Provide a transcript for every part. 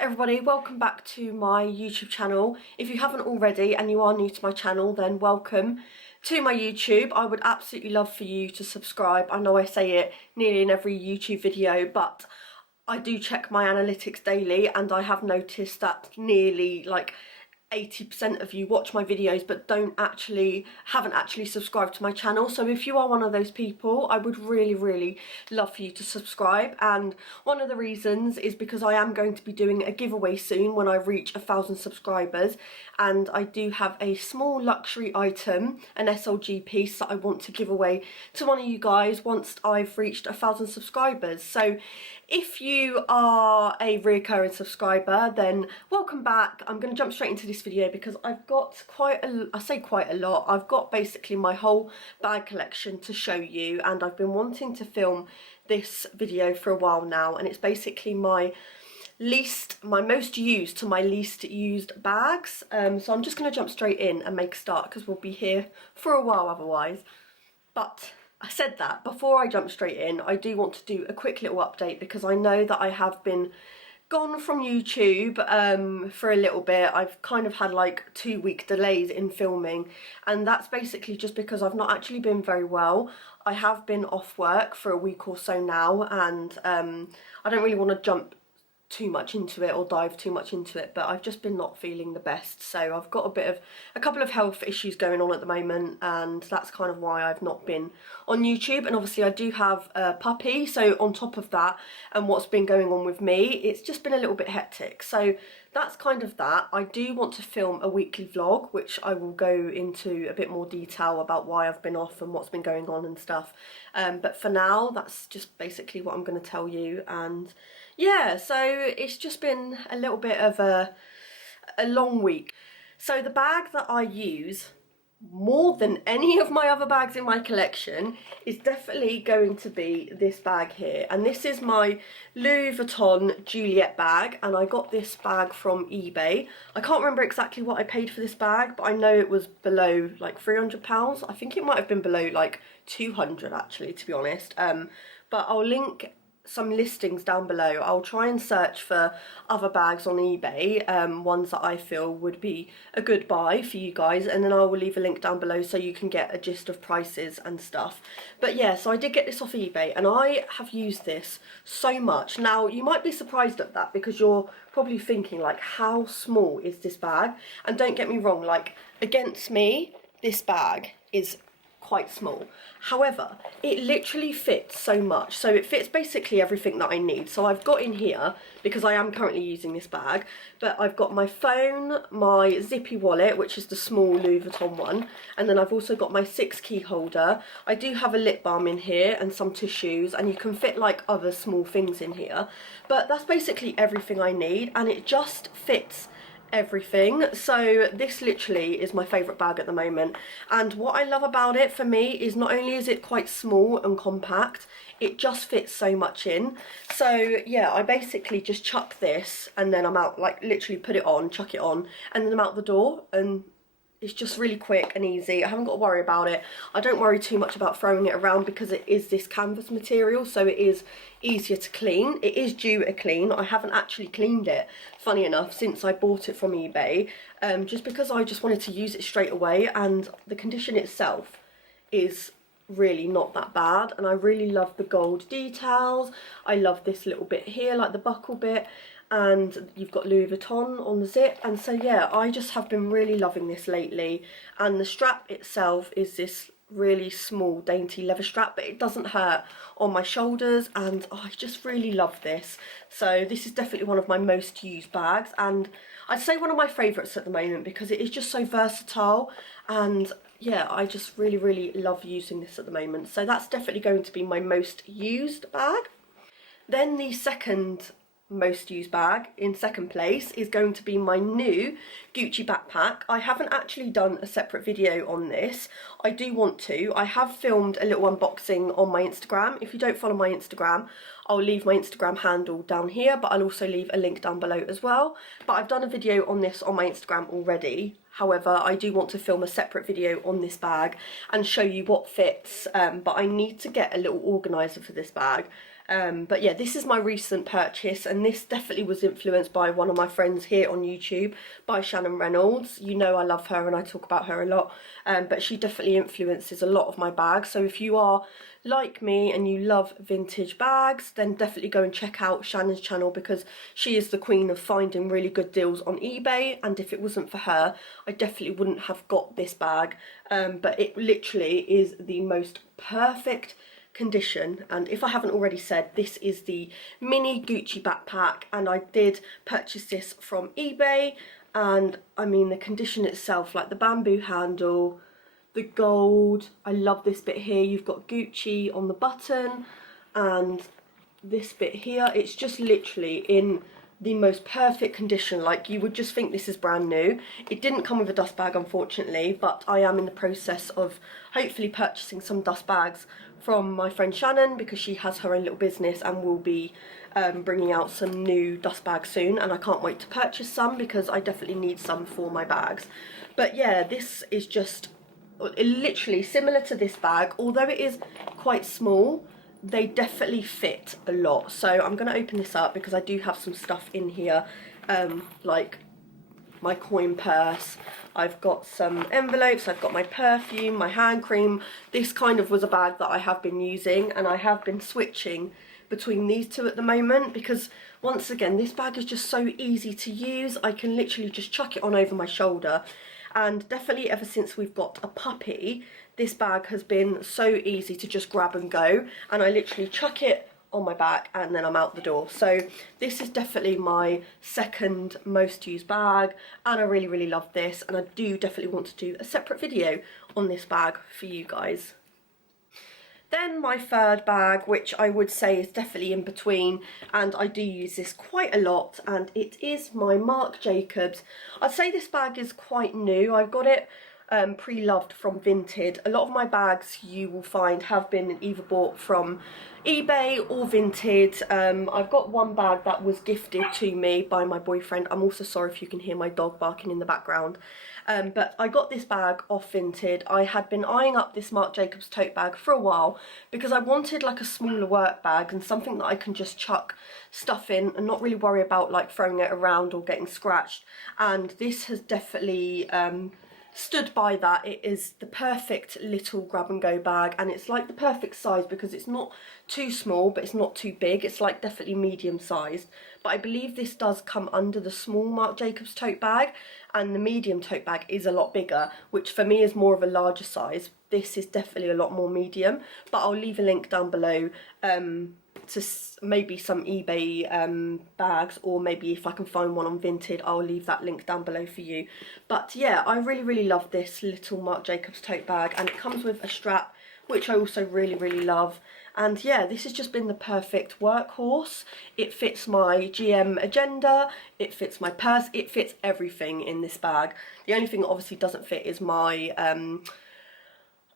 everybody, welcome back to my YouTube channel. If you haven't already and you are new to my channel, then welcome to my YouTube. I would absolutely love for you to subscribe. I know I say it nearly in every YouTube video, but I do check my analytics daily and I have noticed that nearly 80% of you watch my videos but haven't actually subscribed to my channel. So if you are one of those people, I would really love for you to subscribe. And one of the reasons is because I am going to be doing a giveaway soon when I reach 1,000 subscribers, and I do have a small luxury item, an SLG piece, that I want to give away to one of you guys once I've reached 1,000 subscribers. So if you are a recurring subscriber, then welcome back. I'm going to jump straight into this video because I've got quite a lot. I've got basically my whole bag collection to show you, and I've been wanting to film this video for a while now, and it's basically my most used to my least used bags. So I'm just going to jump straight in and make a start because we'll be here for a while otherwise. But I said that, before I jump straight in, I do want to do a quick little update because I know that I have been gone from YouTube for a little bit. I've kind of had like 2-week delays in filming, and that's basically just because I've not actually been very well. I have been off work for a week or so now, and I don't really want to jump too much into it or dive too much into it, but I've just been not feeling the best. So I've got a couple of health issues going on at the moment, and that's kind of why I've not been on YouTube. And obviously I do have a puppy, so on top of that and what's been going on with me, it's just been a little bit hectic. So that's kind of that. I do want to film a weekly vlog, which I will go into a bit more detail about why I've been off and what's been going on and stuff. But for now, that's just basically what I'm going to tell you. And yeah, so it's just been a little bit of a long week. So the bag that I use more than any of my other bags in my collection is definitely going to be this bag here, and this is my Louis Vuitton Juliet bag, and I got this bag from eBay. I can't remember exactly what I paid for this bag, but I know it was below like £300. I think it might have been below like 200 actually, to be honest. But I'll link some listings down below. I'll try and search for other bags on eBay, ones that I feel would be a good buy for you guys, and then I will leave a link down below so you can get a gist of prices and stuff. But yeah, so I did get this off eBay and I have used this so much. Now you might be surprised at that because you're probably thinking like, how small is this bag? And don't get me wrong, like against me, this bag is quite small. However, it literally fits so much. So it fits basically everything that I need. So I've got in here, because I am currently using this bag, but I've got my phone, my zippy wallet, which is the small Louis Vuitton one, and then I've also got my 6 key holder. I do have a lip balm in here and some tissues, and you can fit like other small things in here, but that's basically everything I need, and it just fits everything. So this literally is my favourite bag at the moment, and what I love about it for me is not only is it quite small and compact, it just fits so much in. So yeah, I basically just chuck this and then I'm out, like literally put it on, chuck it on, and then I'm out the door, and it's just really quick and easy. I haven't got to worry about it. I don't worry too much about throwing it around because it is this canvas material, so it is easier to clean. It is due a clean. I haven't actually cleaned it, funny enough, since I bought it from eBay, just because I just wanted to use it straight away, and the condition itself is really not that bad, and I really love the gold details. I love this little bit here, like the buckle bit, and you've got Louis Vuitton on the zip. And so yeah, I just have been really loving this lately, and the strap itself is this really small dainty leather strap, but it doesn't hurt on my shoulders, and I just really love this. So this is definitely one of my most used bags, and I'd say one of my favourites at the moment because it is just so versatile, and yeah, I just really love using this at the moment. So that's definitely going to be my most used bag. Then the second most used bag in second place is going to be my new Gucci backpack. I haven't actually done a separate video on this. I do want to. I have filmed a little unboxing on my Instagram. If you don't follow my Instagram, I'll leave my Instagram handle down here, but I'll also leave a link down below as well. But I've done a video on this on my Instagram already. However, I do want to film a separate video on this bag and show you what fits, but I need to get a little organiser for this bag. But yeah, this is my recent purchase, and this definitely was influenced by one of my friends here on YouTube, by Shannon Reynolds. You know I love her and I talk about her a lot, but she definitely influences a lot of my bags. So if you are like me and you love vintage bags, then definitely go and check out Shannon's channel, because she is the queen of finding really good deals on eBay, and if it wasn't for her, I definitely wouldn't have got this bag. But it literally is the most perfect condition, and if I haven't already said, this is the mini Gucci backpack, and I did purchase this from eBay. And I mean, the condition itself, like the bamboo handle, the gold, I love this bit here. You've got Gucci on the button, and this bit here, it's just literally in the most perfect condition. Like, you would just think this is brand new. It didn't come with a dust bag, unfortunately, but I am in the process of hopefully purchasing some dust bags from my friend Shannon, because she has her own little business and will be bringing out some new dust bags soon, and I can't wait to purchase some because I definitely need some for my bags. But yeah, this is just literally similar to this bag, although it is quite small. They definitely fit a lot. So I'm going to open this up because I do have some stuff in here, like my coin purse. I've got some envelopes, I've got my perfume, my hand cream. This kind of was a bag that I have been using, and I have been switching between these two at the moment, because once again, this bag is just so easy to use. I can literally just chuck it on over my shoulder, and definitely ever since we've got a puppy, this bag has been so easy to just grab and go, and I literally chuck it on my back and then I'm out the door. So this is definitely my second most used bag, and I really love this, and I do definitely want to do a separate video on this bag for you guys. Then my third bag, which I would say is definitely in between, and I do use this quite a lot, and it is my Marc Jacobs. I'd say this bag is quite new. I got it pre-loved from Vinted. A lot of my bags you will find have been either bought from eBay or Vinted. I've got one bag that was gifted to me by my boyfriend. I'm also sorry if you can hear my dog barking in the background. But I got this bag off Vinted. I had been eyeing up this Marc Jacobs tote bag for a while because I wanted like a smaller work bag and something that I can just chuck stuff in and not really worry about like throwing it around or getting scratched. And this has definitely stood by that. It is the perfect little grab and go bag, and it's like the perfect size because it's not too small but it's not too big. It's like definitely medium sized, but I believe this does come under the small Marc Jacobs tote bag, and the medium tote bag is a lot bigger, which for me is more of a larger size. This is definitely a lot more medium, but I'll leave a link down below to maybe some eBay bags, or maybe if I can find one on Vinted, I'll leave that link down below for you. But yeah, I really love this little Marc Jacobs tote bag, and it comes with a strap, which I also really love. And yeah, this has just been the perfect workhorse. It fits my GM agenda, it fits my purse, it fits everything in this bag. The only thing that obviously doesn't fit is my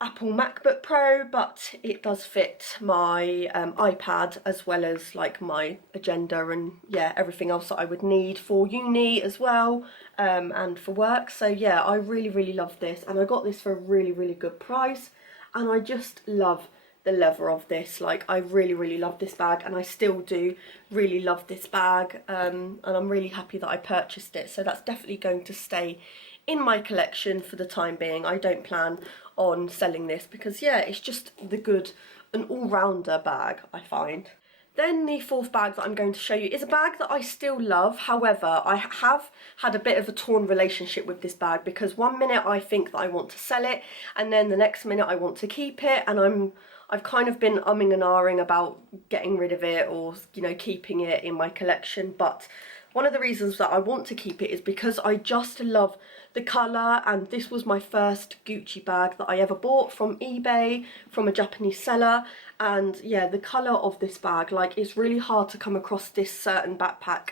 Apple MacBook Pro, but it does fit my iPad, as well as like my agenda and yeah, everything else that I would need for uni as well, and for work. So yeah, I really love this, and I got this for a really good price, and I just love the leather of this. Like, I really love this bag, and I still do really love this bag, and I'm really happy that I purchased it. So that's definitely going to stay in my collection for the time being. I don't plan on selling this because yeah, it's just an all-rounder bag, I find. Then the fourth bag that I'm going to show you is a bag that I still love. However, I have had a bit of a torn relationship with this bag, because one minute I think that I want to sell it, and then the next minute I want to keep it, and I've kind of been umming and ahhing about getting rid of it, or you know, keeping it in my collection. But one of the reasons that I want to keep it is because I just love the colour, and this was my first Gucci bag that I ever bought from eBay, from a Japanese seller. And yeah, the colour of this bag, like, it's really hard to come across this certain backpack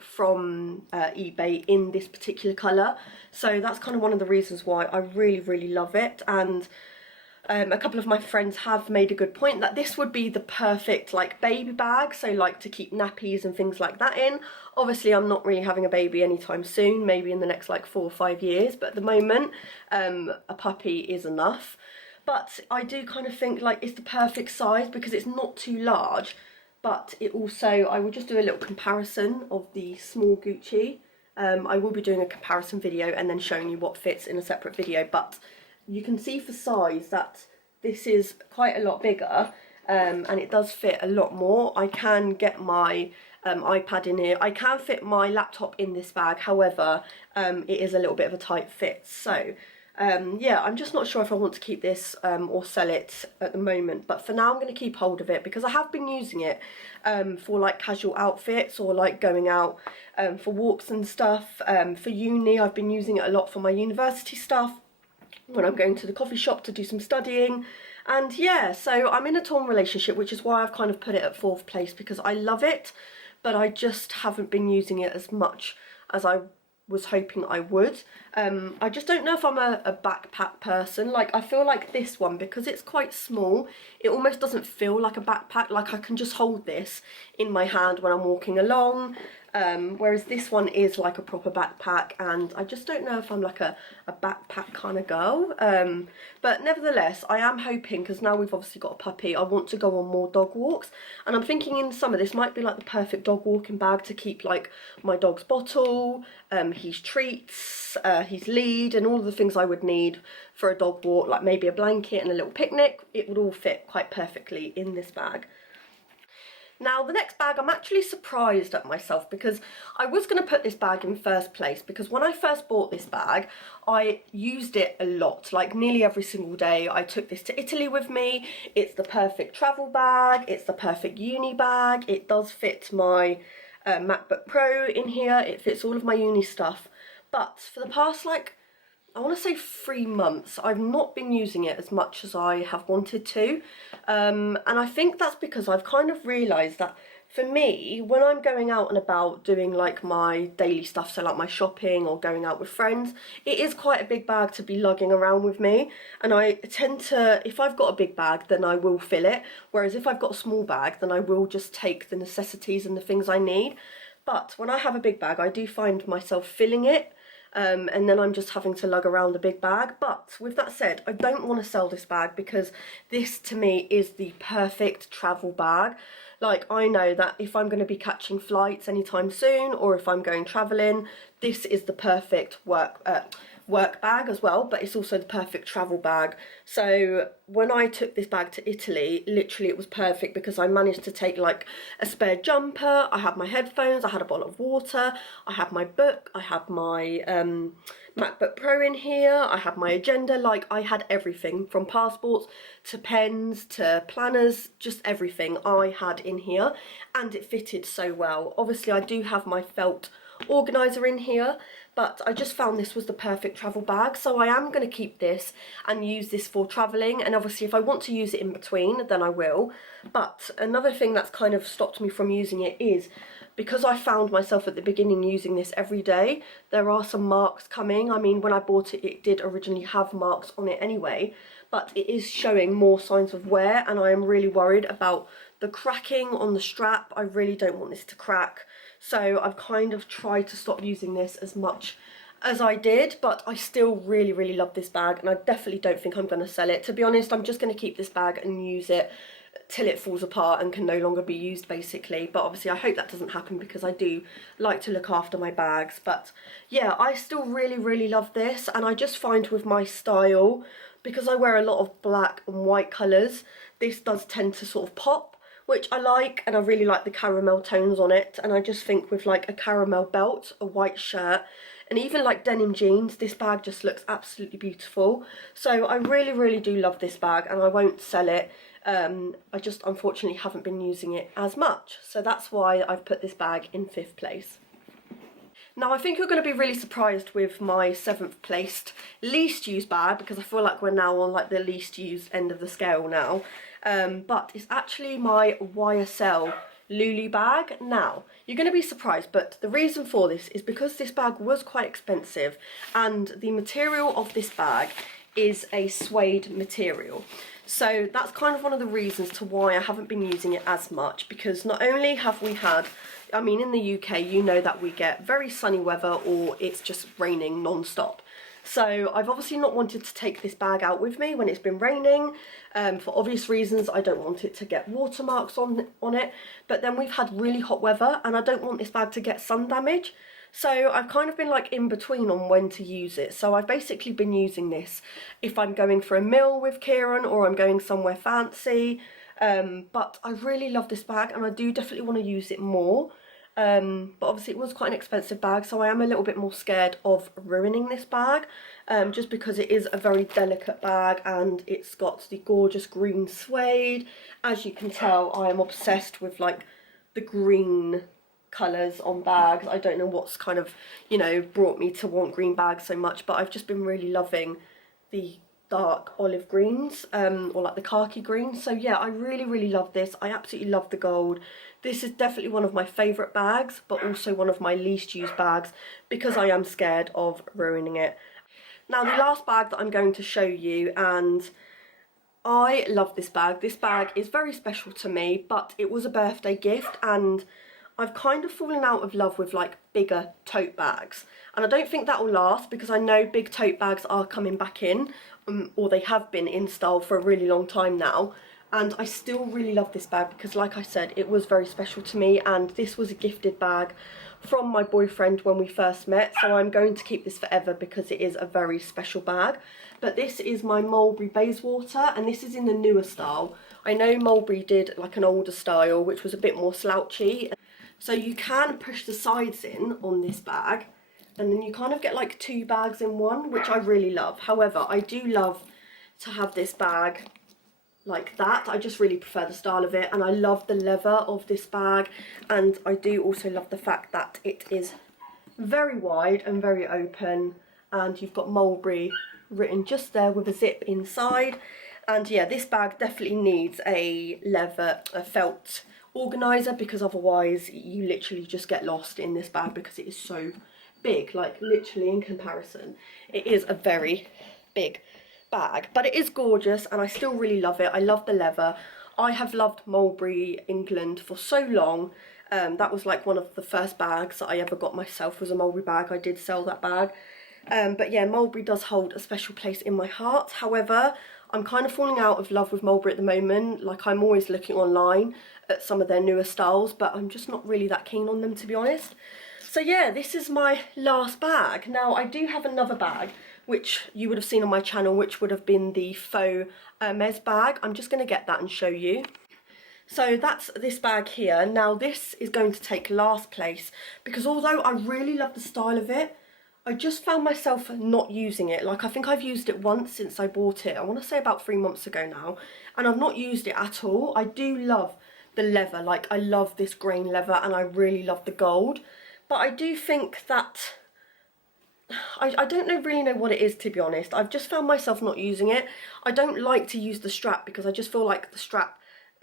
from eBay in this particular colour. So that's kind of one of the reasons why I really love it. And a couple of my friends have made a good point that this would be the perfect like baby bag, so like to keep nappies and things like that in. Obviously I'm not really having a baby anytime soon, maybe in the next like 4 or 5 years, but at the moment a puppy is enough. but I do kind of think like it's the perfect size because it's not too large, but it also, I will just do a little comparison of the small Gucci. I will be doing a comparison video and then showing you what fits in a separate video, but you can see for size that this is quite a lot bigger, and it does fit a lot more. I can get my iPad in here. I can fit my laptop in this bag, however, it is a little bit of a tight fit. So yeah, I'm just not sure if I want to keep this or sell it at the moment, but for now I'm going to keep hold of it because I have been using it for like casual outfits or like going out for walks and stuff. For uni, I've been using it a lot for my university stuff, when I'm going to the coffee shop to do some studying. And yeah, so I'm in a torn relationship, which is why I've kind of put it at 4th place, because I love it, but I just haven't been using it as much as I was hoping I would. I just don't know if I'm a backpack person. Like, I feel like this one, because it's quite small, it almost doesn't feel like a backpack. Like, I can just hold this in my hand when I'm walking along, whereas this one is like a proper backpack, and I just don't know if I'm like a backpack kind of girl. But nevertheless, I am hoping, because now we've obviously got a puppy, I want to go on more dog walks, and I'm thinking in summer this might be like the perfect dog walking bag to keep like my dog's bottle, his treats, his lead, and all of the things I would need for a dog walk, like maybe a blanket and a little picnic. It would all fit quite perfectly in this bag. Now the next bag, I'm actually surprised at myself because I was going to put this bag in 1st place, because when I first bought this bag I used it a lot, like nearly every single day. I took this to Italy with me. It's the perfect travel bag, it's the perfect uni bag, it does fit my MacBook Pro in here, it fits all of my uni stuff. But for the past like, I want to say 3 months, I've not been using it as much as I have wanted to, and I think that's because I've kind of realised that for me, when I'm going out and about doing like my daily stuff, so like my shopping or going out with friends, it is quite a big bag to be lugging around with me, and I tend to, if I've got a big bag then I will fill it, whereas if I've got a small bag then I will just take the necessities and the things I need. But when I have a big bag I do find myself filling it, and then I'm just having to lug around a big bag. But with that said, I don't want to sell this bag because this to me is the perfect travel bag. Like, I know that if I'm going to be catching flights anytime soon, or if I'm going travelling, this is the perfect work bag as well, but it's also the perfect travel bag. So when I took this bag to Italy, literally it was perfect because I managed to take like a spare jumper, I had my headphones, I had a bottle of water, I had my book, I had my MacBook Pro in here, I had my agenda, like I had everything from passports to pens to planners, just everything I had in here, and it fitted so well. Obviously I do have my felt organizer in here, but I just found this was the perfect travel bag, so I am going to keep this and use this for travelling, and obviously if I want to use it in between then I will. But another thing that's kind of stopped me from using it is because I found myself at the beginning using this every day, there are some marks coming. I mean, when I bought it, it did originally have marks on it anyway, but it is showing more signs of wear, and I am really worried about the cracking on the strap. I really don't want this to crack. So I've kind of tried to stop using this as much as I did, but I still really, really love this bag, and I definitely don't think I'm going to sell it. To be honest, I'm just going to keep this bag and use it till it falls apart and can no longer be used, basically. But obviously I hope that doesn't happen because I do like to look after my bags. But yeah, I still really, really love this, and I just find with my style, because I wear a lot of black and white colours, this does tend to sort of pop, which I like, and I really like the caramel tones on it. And I just think with like a caramel belt, a white shirt, and even like denim jeans, this bag just looks absolutely beautiful. So I really, really do love this bag, and I won't sell it. I just unfortunately haven't been using it as much, so that's why I've put this bag in 5th place. Now I think you're going to be really surprised with my 7th placed least used bag, because I feel like we're now on like the least used end of the scale now. But it's actually my YSL Lulu bag. Now, you're going to be surprised, but the reason for this is because this bag was quite expensive, and the material of this bag is a suede material. So that's kind of one of the reasons to why I haven't been using it as much, because not only have we had, I mean in the UK you know that we get very sunny weather or it's just raining non-stop. So I've obviously not wanted to take this bag out with me when it's been raining. For obvious reasons, I don't want it to get watermarks on it. But then we've had really hot weather and I don't want this bag to get sun damage. So I've kind of been like in between on when to use it. So I've basically been using this if I'm going for a meal with Kieran or I'm going somewhere fancy. But I really love this bag and I do definitely want to use it more. But obviously it was quite an expensive bag, so I am a little bit more scared of ruining this bag, just because it is a very delicate bag and it's got the gorgeous green suede. As you can tell, I am obsessed with like the green colours on bags. I don't know what's kind of, you know, brought me to want green bags so much, but I've just been really loving the dark olive greens, or like the khaki greens. So yeah, I really love this. I absolutely love the gold. This is definitely one of my favourite bags, but also one of my least used bags because I am scared of ruining it. Now the last bag that I'm going to show you, and I love this bag. This bag is very special to me, but it was a birthday gift and I've kind of fallen out of love with like bigger tote bags. And I don't think that will last because I know big tote bags are coming back in, or they have been in style for a really long time now. And I still really love this bag because, like I said, it was very special to me and this was a gifted bag from my boyfriend when we first met. So I'm going to keep this forever because it is a very special bag. But this is my Mulberry Bayswater and this is in the newer style. I know Mulberry did like an older style which was a bit more slouchy. So you can push the sides in on this bag and then you kind of get like two bags in one, which I really love. However, I do love to have this bag like that. I just really prefer the style of it and I love the leather of this bag, and I do also love the fact that it is very wide and very open and you've got Mulberry written just there with a zip inside. And yeah, this bag definitely needs a felt organizer because otherwise you literally just get lost in this bag because it is so big. Like literally in comparison, it is a very big bag, but it is gorgeous and I still really love it. I love the leather. I have loved Mulberry England for so long. That was like one of the first bags that I ever got myself, was a Mulberry bag. I did sell that bag. But yeah, Mulberry does hold a special place in my heart. However, I'm kind of falling out of love with Mulberry at the moment. Like I'm always looking online at some of their newer styles, but I'm just not really that keen on them, to be honest. So yeah, this is my last bag. Now I do have another bag which you would have seen on my channel, which would have been the faux Hermes bag. I'm just going to get that and show you. So that's this bag here. Now this is going to take last place because although I really love the style of it, I just found myself not using it. Like I think I've used it once since I bought it. I want to say about 3 months ago now, and I've not used it at all. I do love the leather, like I love this grain leather and I really love the gold, but I do think that I don't really know what it is, to be honest. I've just found myself not using it. I don't like to use the strap because I just feel like the strap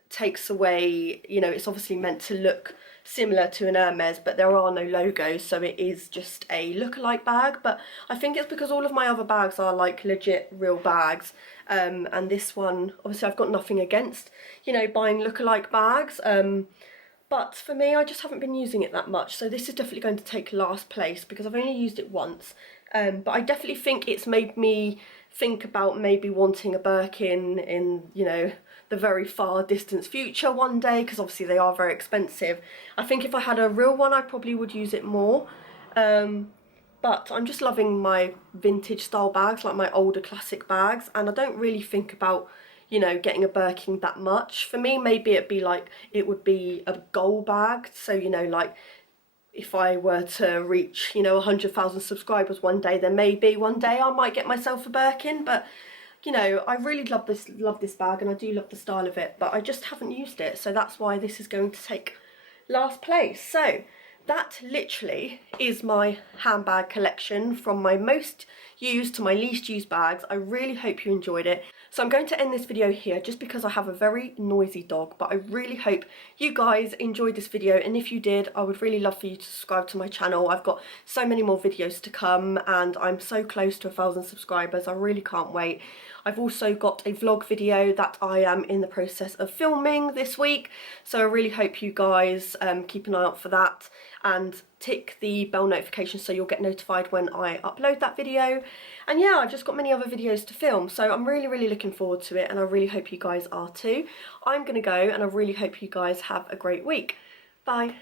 takes away, you know, it's obviously meant to look similar to an Hermes, but there are no logos, so it is just a look-alike bag. But I think it's because all of my other bags are like legit real bags, and this one, obviously I've got nothing against, you know, buying look-alike bags, but for me, I just haven't been using it that much. So this is definitely going to take last place because I've only used it once. But I definitely think it's made me think about maybe wanting a Birkin in, you know, the very far distance future one day, because obviously they are very expensive. I think if I had a real one, I probably would use it more. But I'm just loving my vintage style bags, like my older classic bags. And I don't really think about, you know, getting a Birkin that much. For me, maybe it would be a goal bag. So, you know, like if I were to reach, you know, 100,000 subscribers one day, then maybe one day I might get myself a Birkin. But, you know, I really love this bag and I do love the style of it, but I just haven't used it. So that's why this is going to take last place. So that literally is my handbag collection, from my most used to my least used bags. I really hope you enjoyed it. So I'm going to end this video here just because I have a very noisy dog, but I really hope you guys enjoyed this video, and if you did, I would really love for you to subscribe to my channel. I've got so many more videos to come and I'm so close to 1,000 subscribers. I really can't wait. I've also got a vlog video that I am in the process of filming this week, so I really hope you guys keep an eye out for that. and tick the bell notification so you'll get notified when I upload that video. And yeah, I've just got many other videos to film, so I'm really looking forward to it, and I really hope you guys are too. I'm gonna go, and I really hope you guys have a great week. Bye.